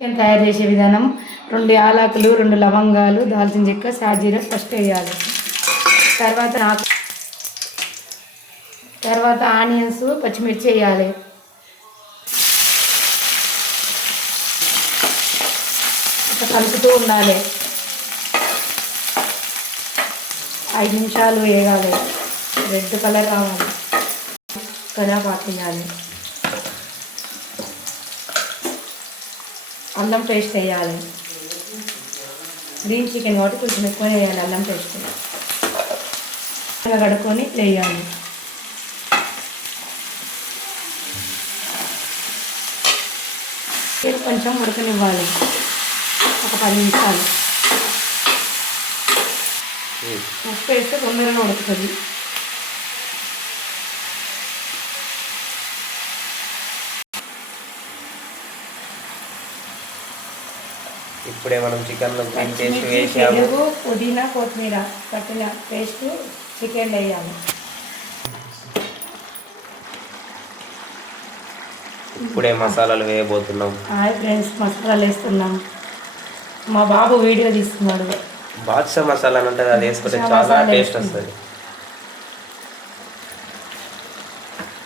Chicken తయారు చేసే విధానం 2 యాలకులు 2 లవంగాలు దాల్చిన చెక్క సాజీరా ఫస్ట్ వేయాలి. తర్వాత ఆనియన్స్ పచ్చిమిర్చి వేయాలి. కలుపుతూ ఉండాలి. 5 నిమిషాలు వేయాలి. రెడ్ కలర్ రావాలి. కరివేపాకు వేయాలి. అల్లం పేస్ట్ వేయాలి. గ్రీన్ చికెన్ కాబట్టి కొంచెం ఎక్కువ వేయాలి. అల్లం పేస్ట్ కడుక్కొని వేయాలి. కొంచెం ఉడకనివ్వాలి. ఒక 10 నిమిషాలు. ఉప్పు వేస్తే తొందరగా ఉడుకుతుంది. ఇప్పుడే మనం చికెన్లో గ్రీన్ పేస్ట్ వేసాము. పుదీనా కొత్తిమీర పట్టిన పేస్ట్ చికెన్ వేయాలి. ఇప్పుడే మసాలాలు వేయబోతున్నాం. హాయ్ ఫ్రెండ్స్, మసాలాలు వేస్తున్నాం. మా బాబు వీడియో తీస్తున్నాడు. బాద్షా మసాలా అంటే అది వేసుకుంటే చాలా టేస్ట్ వస్తుంది.